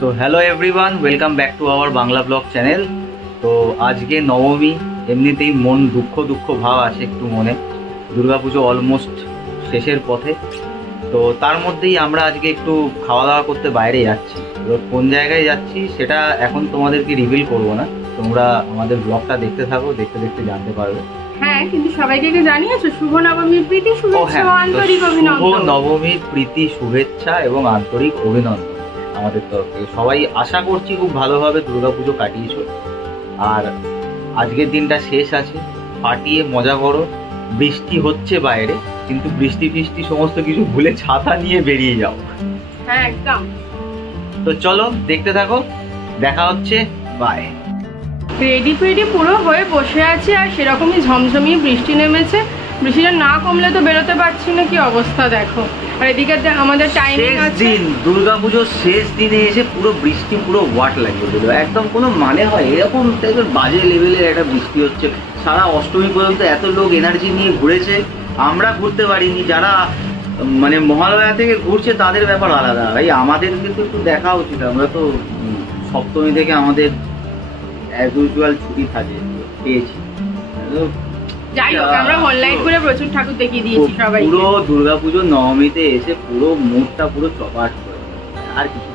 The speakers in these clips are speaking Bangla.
So hello everyone, welcome back to our Bangla blog channel. তো আজকে নবমী, এমনিতেই মন দুঃখ ভাব আছে একটু মনে। দুর্গাপুজো অলমোস্ট শেষের পথে, তো তার মধ্যেই আমরা আজকে একটু খাওয়া দাওয়া করতে বাইরে যাচ্ছি। তো কোন জায়গায় যাচ্ছি সেটা এখন তোমাদেরকে রিভিল করবো না, তোমরা আমাদের ব্লগটা দেখতে থাকো, দেখতে দেখতে জানতে পারবে। হ্যাঁ, কিন্তু সবাইকে জানিয়েছো শুভ নবমীর প্রীতি শুভেচ্ছা ও আন্তরিক অভিনন্দন। শুভ নবমীর প্রীতি শুভেচ্ছা এবং আন্তরিক অভিনন্দন আমাদের তরফ থেকে। সবাই আশা করছি খুব ভালোভাবে দুর্গাপুজো কাটিয়েছো, আর আজকের দিনটা শেষ আছে, ফাটিয়ে মজা করো। বৃষ্টি হচ্ছে বাইরে, কিন্তু বৃষ্টি সমস্ত কিছু ভুলে ছাতা নিয়ে বেরিয়ে যাও। হ্যাঁ একদম। তো চলো দেখতে থাকো, দেখা হচ্ছে, বাই। রেডি ফেডি পুরো হয়ে বসে আছি, আর সেরকমই ঝমঝমিয়ে বৃষ্টি নেমেছে। বৃষ্টিটা না কমলে তো বেরোতে পারছি না, কি অবস্থা দেখো। আর এদিকে আমাদের টাইমিং আছে, দুর্গাপুজোর শেষ দিনে এসে পুরো বৃষ্টি, পুরো ওয়াট লাগিয়ে দিল একদম। কোনো মানে হয় এরকম টাইপের বাজে লেভেলের একটা বৃষ্টি হচ্ছে। সারা অষ্টমী পর্যন্ত এত লোক এনার্জি নিয়ে ঘুরেছে, আমরা ঘুরতে পারিনি। যারা মানে মহালয়া থেকে ঘুরছে তাদের ব্যাপার আলাদা ভাই, আমাদের কিন্তু একটু দেখা উচিত। আমরা তো সপ্তমী থেকে আমাদের অ্যাজ ইউজুয়াল ছুটি থাকে, পেয়েছি। যাই হোক, আমরা অনলাইন করে প্রচুর ঠাকুর দেখিয়ে দিয়েছি সবাই। পুরো দুর্গাপুজোর নবমীতে এসে পুরো মুডটা পুরো চপাট করে আর কিছু।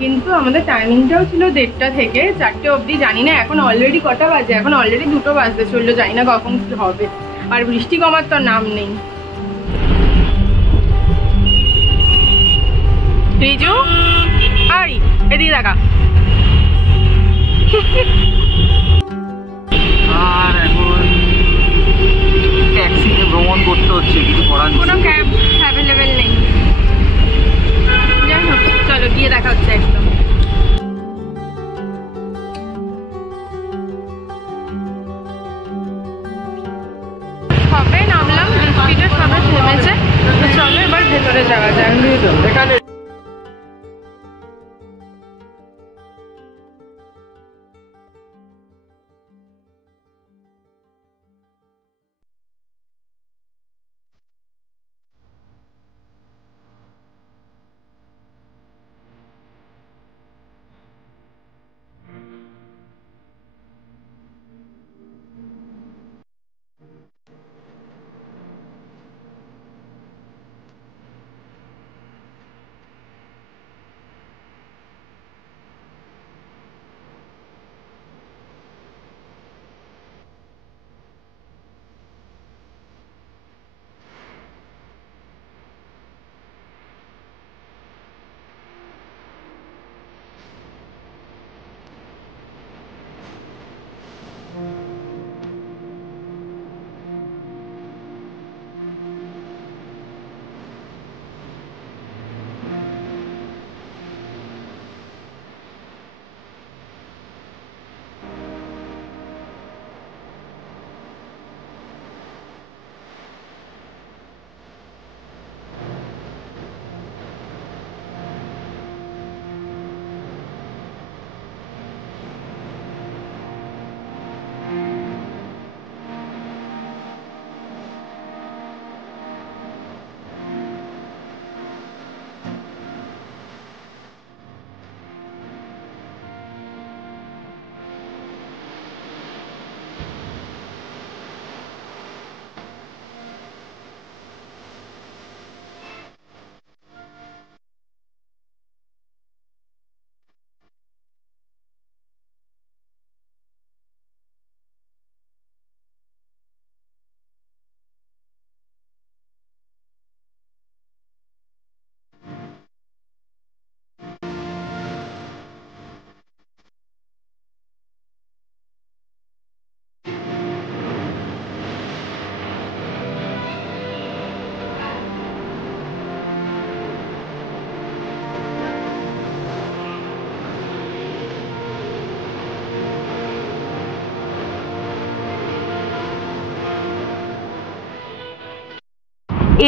কিন্তু আমাদের টাইমিংটাও ছিল 1:30 থেকে 4টে অবধি। জানি না এখন অলরেডি কটা বাজে, এখন অলরেডি 2টো বাজতে চললো, জানি না কখন কি হবে। আর বৃষ্টি কমার তো নাম নেই। রিজু, আই এদিকে দেখা। আর এখন ট্যাক্সিতে ভ্রমণ করতে হচ্ছে, কিছু করার নেই, কোনো ক্যাব অ্যাভেলেবেল নেই। যাই হোক, চলো গিয়ে দেখা হচ্ছে একদম। সবে নামলাম, বৃষ্টিটা সবে থেমেছে, তো চলো এবার ভেতরে যাওয়া যাক।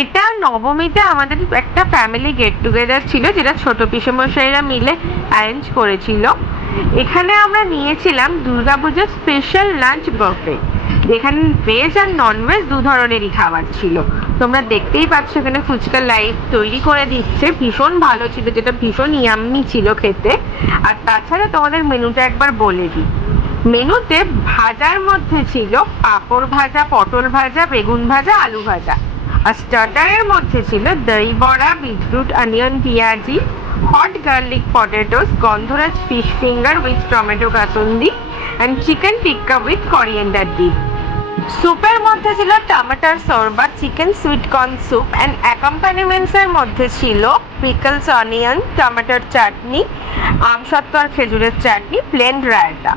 এটা নবমীতে আমাদের একটা ফ্যামিলি গেট টুগেদার ছিল, যেটা ছোট পিসেমশাইরা মিলে অ্যারেঞ্জ করেছিল। এখানে আমরা নিয়েছিলাম দুর্গাপূজার স্পেশাল লাঞ্চ বাফে। এখানে ভেজ আর ননভেজ দু ধরনেরই খাবার ছিল। তোমরা দেখতেই পাচ্ছ এখানে ফুচকা লাইভ তৈরি করে দিচ্ছে, ভীষণ ভালো ছিল, যেটা ভীষণ ইয়াম্মি ছিল খেতে। আর তাছাড়া তোমাদের মেনুটা একবার বলে দিই। মেনুতে ভাজার মধ্যে ছিল পাঁপড় ভাজা, পটল ভাজা, বেগুন ভাজা, আলু ভাজা। আর স্টার্টারের মধ্যে ছিল দই বড়া, বিটরুট, অনিয়ন, পেঁয়াজি, hot garlic potatoes, Gondhoraj fish finger with tomato kasundi and chicken tikka with coriander dip. স্যুপের মধ্যে ছিল টমেটোর শরবত, chicken sweet corn soup and accompaniments এর মধ্যে ছিল পিকলস, অনিয়ন, টমেটোর চাটনি, আমসত্ত্ব আর খেজুরের চাটনি, প্লেন রায়তা।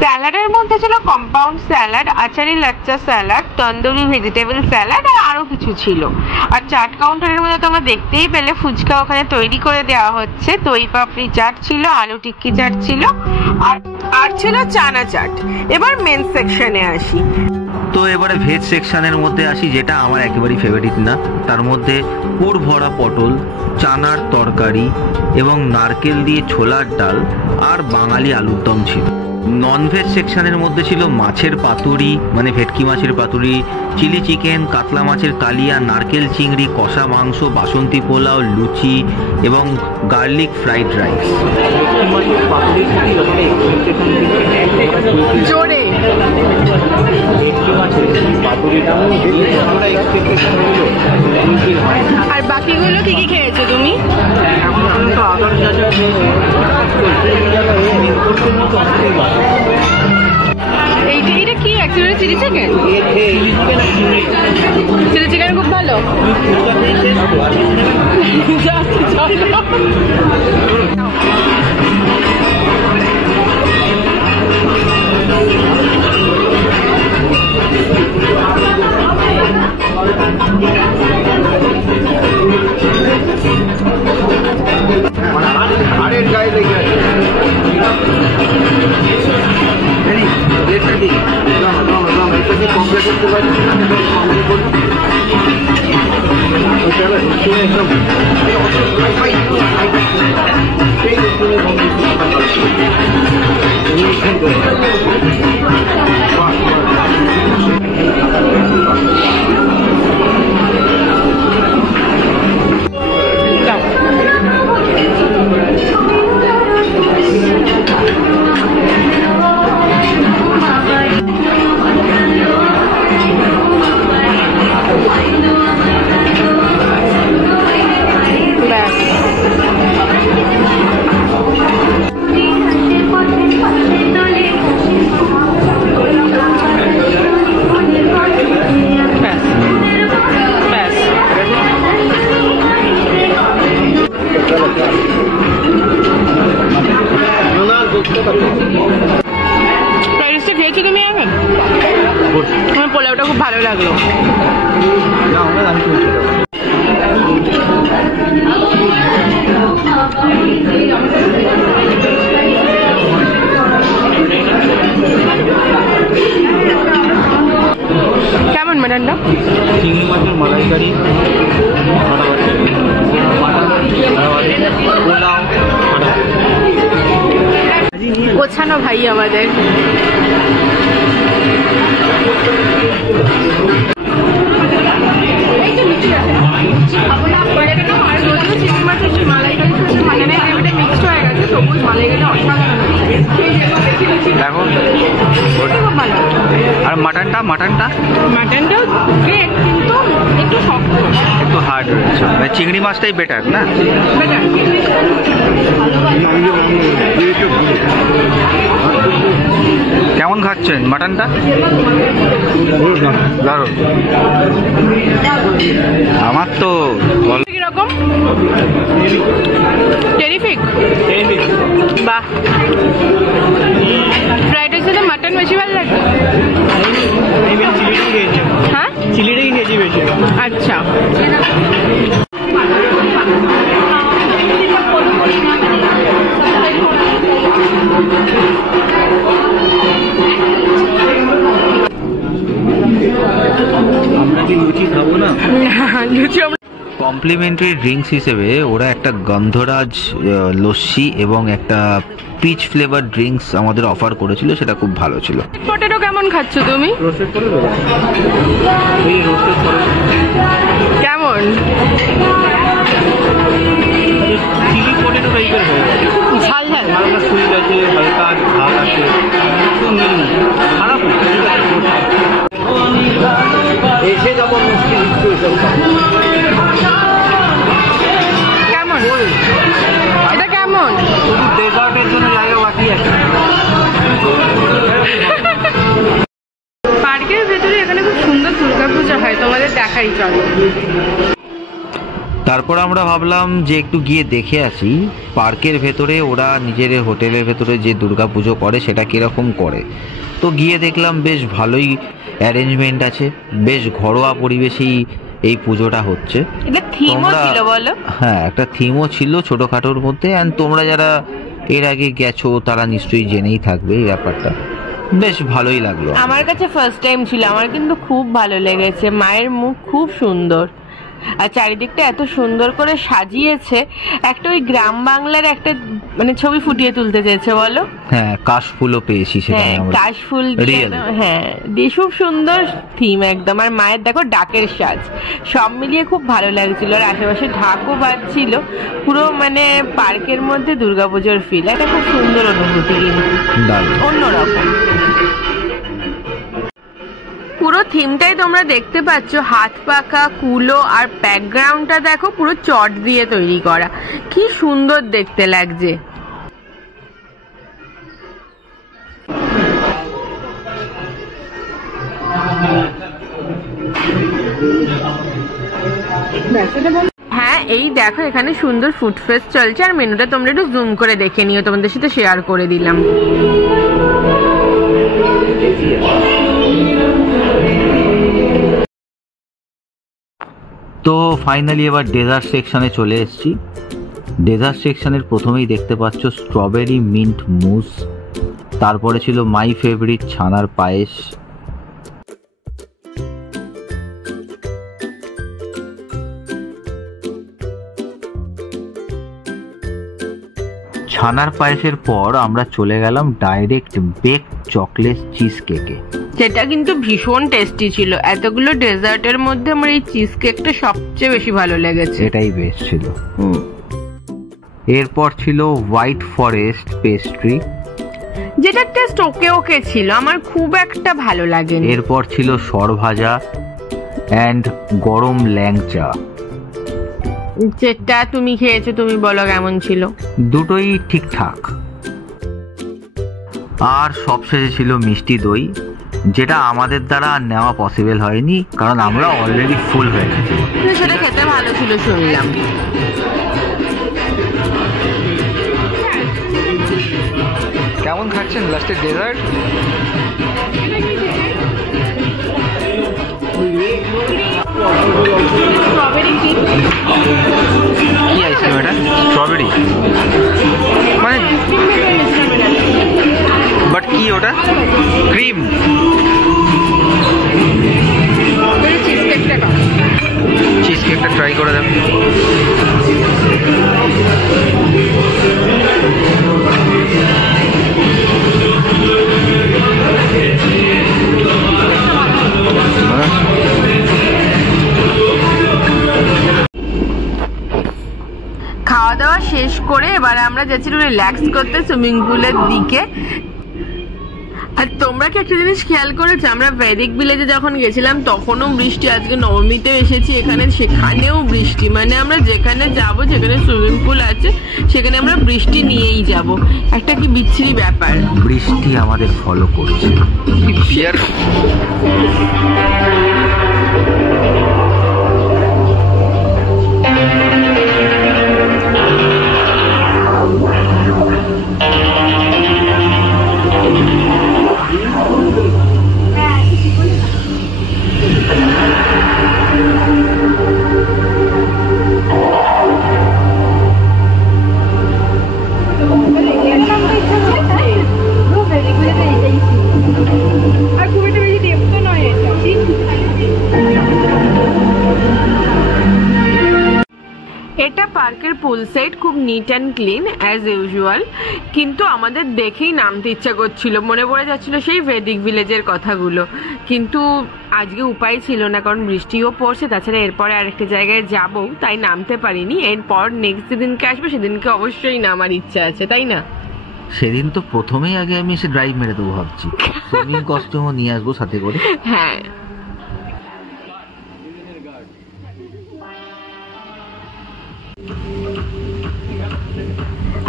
স্যালাডের মধ্যে ছিল কম্পাউন্ড স্যালাড, আচারি লাচ্চা স্যালাড, তন্দুরি ভেজিটেবল স্যালাড আর আরো কিছু ছিল। আর চাট কাউন্টারের মধ্যে তোমরা দেখতেই পেলে ফুচকা ওখানে তৈরি করে দেওয়া হচ্ছে। দই পাপড়ি চাট ছিল, আলু টিক্কি চাট ছিল আর ছিল চানা চাট। এবার মেন সেকশনে আসি। তো এবারে ভেজ সেকশনের মধ্যে আসি, যেটা আমার একেবারেই ফেভারিট না। তার মধ্যে পোর ভরা পটল, চানার তরকারি এবং নারকেল দিয়ে ছোলার ডাল আর বাঙালি আলুর দম ছিল। ননভেজ সেকশনের মধ্যে ছিল মাছের পাতুরি, মানে ভেটকি মাছের পাতুরি, চিলি চিকেন, কাতলা মাছের কালিয়া, নারকেল চিংড়ি, কষা মাংস, বাসন্তী পোলাও, লুচি এবং গার্লিক ফ্রাইড রাইস। জোরে আর বাকিগুলো কি কি খেয়েছো তুমি? এইটা কি actually chilli chicken? Chilli chicken খুব ভালো। খেয়েছো তুমি আগে? তোমার পোলাওটা খুব ভালো লাগলো। কেমন মাটনটা? চিংড়ি মাছের মালাইকারি, গোছানো ভাই আমাদের। আর মাটনটা মাটনটাও গ্রেট, কিন্তু একটু শক্ত, একটু হার্ড রয়েছে। চিংড়ি মাছটাই বেটার না? কেমন খাচ্ছেন মাটনটা? দারুণ। আমার তো কিরকম? টেরিফিক। বাহ, ফ্রাইড রাইসে মাটন বেশি ভালো লাগে। হ্যাঁ, চিলিটাই খেয়েছি বেশি। আচ্ছা, আমরা কি লুচি খাবো না? লুচি আমরা কমপ্লিমেন্টারি ড্রিঙ্কস হিসেবে ওরা একটা গন্ধরাজ লস্যি এবং একটা পিচ ফ্লেভার ড্রিঙ্কস আমাদের অফার করেছিল, সেটা খুব ভালো ছিল। পটেটো কেমন খাচ্ছ তুমি? রোস্টেড করে দেবো, এই রোস্টেড করে কেমন? চিলি পটেটো টাইপের হয়ে গেছে, ঝাল ঝাল। হালকা সুইট আছে, হালকা ঝাল আছে, একটু খারাপ না, ঠিক আছে। এসে যখন মুশকিল কেমন এটা? কেমন? শুধু ডেজার্টের জন্য জায়গা বাকি আছে। পার্কের ভেতরে এখানে খুব সুন্দর দুর্গাপূজা হয়, তোমাদের দেখাই চলো। তারপর আমরা ভাবলাম যে একটু গিয়ে দেখে আসি পার্কের ভেতরে ওরা নিজের হোটেলের ভেতরে যে দুর্গাপুজো করে সেটা কিরকম করে। তো গিয়ে দেখলাম বেশ ভালোই অ্যারেঞ্জমেন্ট আছে, বেশ ঘরোয়া পরিবেশেই এই পুজোটা হচ্ছে। এটা থিমও ছিল বলো? হ্যাঁ, একটা থিমও ছিল ছোটখাটোর মধ্যে। অ্যান্ড তোমরা যারা এর আগে গেছো তারা নিশ্চয়ই জেনেই থাকবে এই ব্যাপারটা। বেশ ভালোই লাগলো। আমার কাছে ফার্স্ট টাইম ছিল, আমার কিন্তু খুব ভালো লেগেছে। মায়ের মুখ খুব সুন্দর, আর চারিদিকটা এত সুন্দর করে সাজিয়েছে। একটা ওই গ্রাম বাংলার একটা মানে ছবি ফুটিয়ে তুলতে চেয়েছে বলো। হ্যাঁ, কাশফুলও পেয়েছি সেখানে হ্যাঁ, আমরা। কাশফুল Real। হ্যাঁ, দিয়ে খুব সুন্দর থিম একদম। আর মায়ের দেখো ডাকের সাজ, সব মিলিয়ে খুব ভালো লাগছিল। আর আশেপাশে ঢাকও বাজছিল, পুরো মানে পার্কের মধ্যে দুর্গাপুজোর ফিল। একটা খুব সুন্দর অনুভূতি, কিন্তু দারুণ। অন্যরকম। পুরো থিমটাই তোমরা দেখতে পাচ্ছ, হাত পাখা কুলো, আর ব্যাকগ্রাউন্ডটা দেখো পুরো চট দিয়ে তৈরি করা, কি সুন্দর দেখতে লাগছে। হ্যাঁ, এই দেখো এখানে সুন্দর ফুড ফেস্ট চলছে, আর মেনুটা তোমরা একটু জুম করে দেখে নিও, তোমাদের সাথে শেয়ার করে দিলাম। তো ফাইনালি এবার ডেজার্ট সেকশনে চলে এসেছি। ডেজার্ট সেকশনের প্রথমেই দেখতে পাচ্ছ স্ট্রবেরি মিন্ট মুস, তারপরে ছিল মাই ফেভারিট ছানার পায়েস, ছানার পায়েসের পর আমরা চলে গেলাম ডাইরেক্ট বেক চকলেট চিজ কেকে, যেটা কিন্তু ভীষণ টেস্টি ছিল। এতগুলো ডেজার্টের মধ্যে আমার এই চিজ কেকটা সবচেয়ে বেশি ভালো লেগেছে। এটাই বেস্ট ছিল। এরপর ছিল হোয়াইট ফরেস্ট পেস্ট্রি, যেটা টেস্ট ওকে ওকে ছিল, আমার খুব একটা ভালো লাগেনি। এরপর ছিল সরভাজা অ্যান্ড গরম ল্যাংচা। যেটা তুমি খেয়েছো, তুমি বলো কেমন ছিল? দুটোই ঠিকঠাক। আর সবশেষে ছিল মিষ্টি দই, যেটা আমাদের দ্বারা নেওয়া পসিবল হয়নি, কারণ আমরা অলরেডি ফুল হয়ে গেছি। সেটা খেতে ভালো ছিল শুনলাম। কেমন খাচ্ছেন লাস্টের ডেজার্ট? কি আইসক্রিম এটা? স্ট্রবেরি মানে, বাট কি ওটা? ক্রিম? চিজ কেকটা ট্রাই করে দেন। খাওয়া দাওয়া শেষ করে এবার আমরা যাচ্ছিলাম রিল্যাক্স করতে সুইমিং পুলের দিকে। আর তোমরা কি একটা জিনিস খেয়াল করেছো, আমরা ভেদিক ভিলেজে যখন গেছিলাম তখনও বৃষ্টি, আজকে নবমীতে এসেছি এখানে, সেখানেও বৃষ্টি। মানে আমরা যেখানে যাব, যেখানে সুইমিং পুল আছে, সেখানে আমরা বৃষ্টি নিয়েই যাব। একটা কি বিচ্ছিরি ব্যাপার। বৃষ্টি আমাদের ফলো করছে। আর খুব একটা বেশি ডেপ তো নয় এটা। পুল সাইড, খুব neat and clean as usual, কিন্তু আমাদের দেখেই নামতে ইচ্ছা করছিল, মনে পড়ে যাচ্ছিল সেই ভেদিক ভিলেজের কথাগুলো, কিন্তু আজকে উপায় ছিল না, কারণ বৃষ্টিও পড়ছে, তাছাড়া এরপরে আরেকটা জায়গায় যাবো, তাই নামতে পারিনি। এরপর নেক্সট যেদিনকে আসবে সেদিনকে অবশ্যই নামার ইচ্ছা আছে, তাই না? সেদিন তো প্রথমেই আগে আমি এসে ড্রাইভ মেরে দেবো ভাবছি, সুইমিং কস্টিউমও নিয়ে আসবো সাথে করে। হ্যাঁ,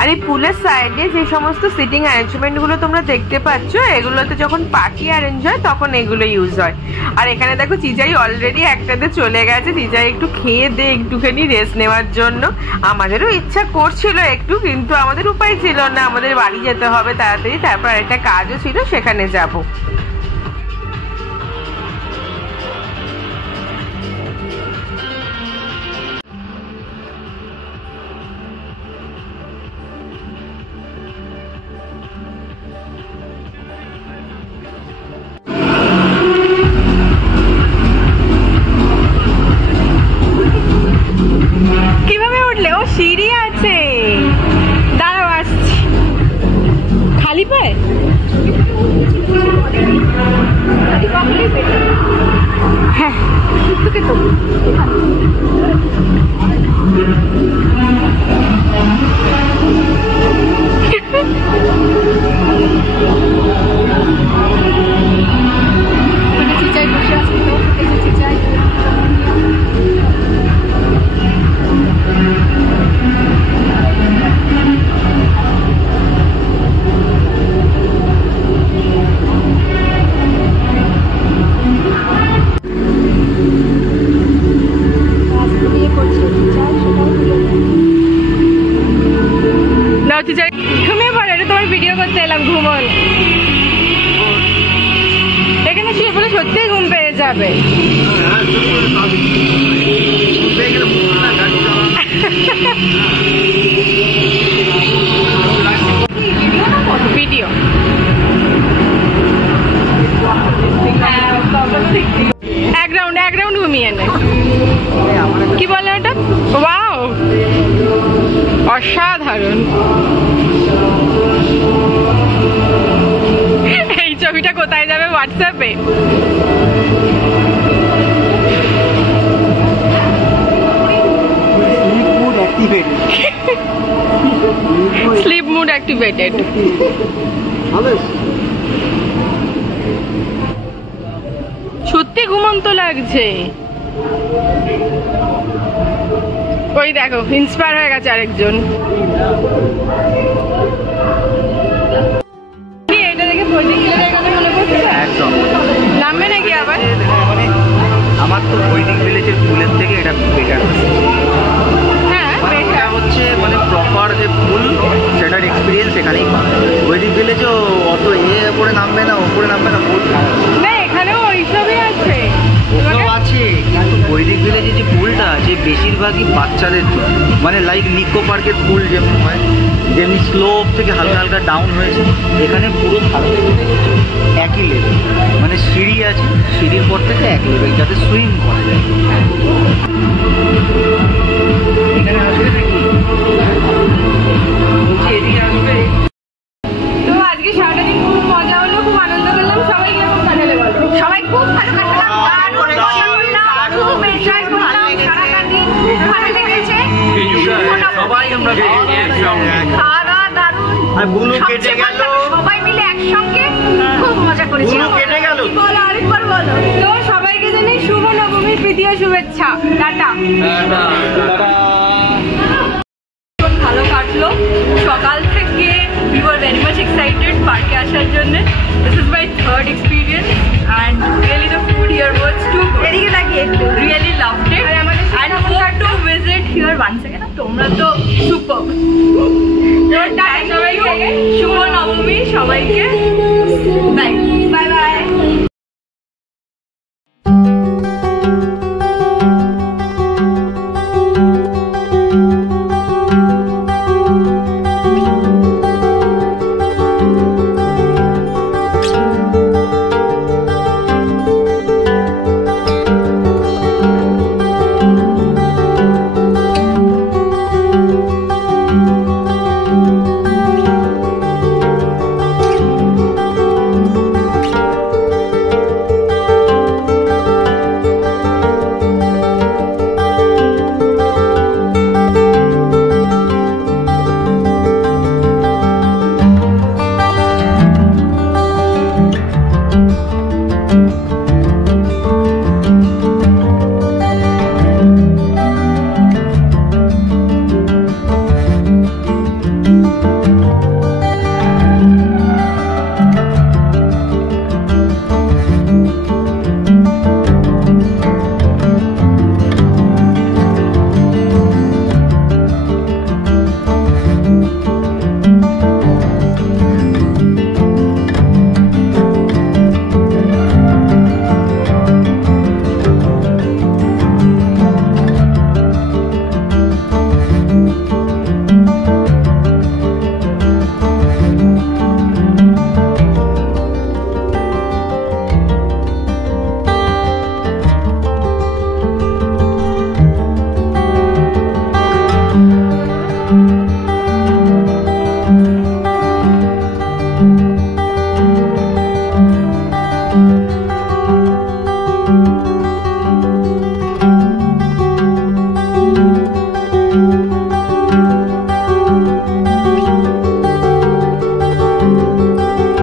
আর এই পুলের সাইডে যে সমস্ত সিটিং অ্যারেঞ্জমেন্ট গুলো তোমরা দেখতে পাচ্ছ, এগুলোতে যখন পার্টি অ্যারেঞ্জ হয় তখন এগুলো ইউজ হয়। আর এখানে দেখো চিজাই অলরেডি একটাতে চলে গেছে, চিজাই একটু খেয়ে দে একটুখানি রেস্ট নেওয়ার জন্য। আমাদেরও ইচ্ছা করছিল একটু, কিন্তু আমাদের উপায় ছিল না, আমাদের বাড়ি যেতে হবে তাড়াতাড়ি, তারপর একটা কাজও ছিল, সেখানে যাবো। কিভাবে উঠলে? ও সিঁড়ি আছে, দাঁড়াও আসছি। খালি পায়? হ্যাঁ, ঘুমিয়ে পড়ে, তোমার ভিডিও করতে এলাম, ঘুমন। এখানে শুয়ে পড়লে সত্যিই ঘুম পেয়ে যাবে। ভিডিও এক রাউন্ড ঘুমিয়ে নেয়। কি বলে ওটা? ওয়াও, অসাধারণ। এই ছবিটা কোথায় যাবে? হোয়াটসঅ্যাপে। Sleep mood activated. সত্যি ঘুমন্ত লাগছে। ওই দেখো, ইন্সপায়ার হয়ে গেছে আরেকজন। এটা দেখে বৈদিক ভিলেজের কথা মনে পড়ছে? একদম। নামবে নাকি আবার? মানে আমার তো বৈদিক ভিলেজের ফুলের থেকে এটা বেটার। হ্যাঁ, এটা হচ্ছে মানে প্রপার যে ফুল, সেটার এক্সপিরিয়েন্স এখানেই পাবে। বৈদিক ভিলেজও অত ওপরে নামবে না, ওপরে নামবে না, না, এখানেও ওইসবই আছে, আছে। কিন্তু বৈদিক ভিলেজে যে পুলটা আছে বেশিরভাগই বাচ্চাদের জন্য, মানে লাইক নিকো পার্কের পুল যেমন হয়, যেমনি স্লোপ থেকে হালকা হালকা ডাউন হয়েছে, এখানে পুরো একই লেভেল, মানে সিঁড়ি আছে, সিঁড়ির পর থেকে এক লেভেল, যাতে সুইম করা যায়। এখানে আসবে নাকি? বলছি এদিকে আসবে। তো আজকে সারাটা দিন খুব মজা হলো, খুব আনন্দ করলাম। সবাই কিরকম কাটালে বলো? সবাই খুব ভালো কাটালাম, সবাই আমরা খাওয়া দাওয়া দারুণ, সবাই মিলে একসঙ্গে খুব মজা করেছি। বলো, আরেকবার বলো। তো সবাইকে জানাই শুভ নবমীর প্রীতি ও শুভেচ্ছা। টাটা। ভালো কাটলো সকাল থেকে। We were very much excited পার্কে আসার জন্য। This is my third experience and really the food here was too good. Really loved it and hope to visit here once again. তোমরা তো সুপার। সবাইকে শুভ নবমী, সবাইকে বাই।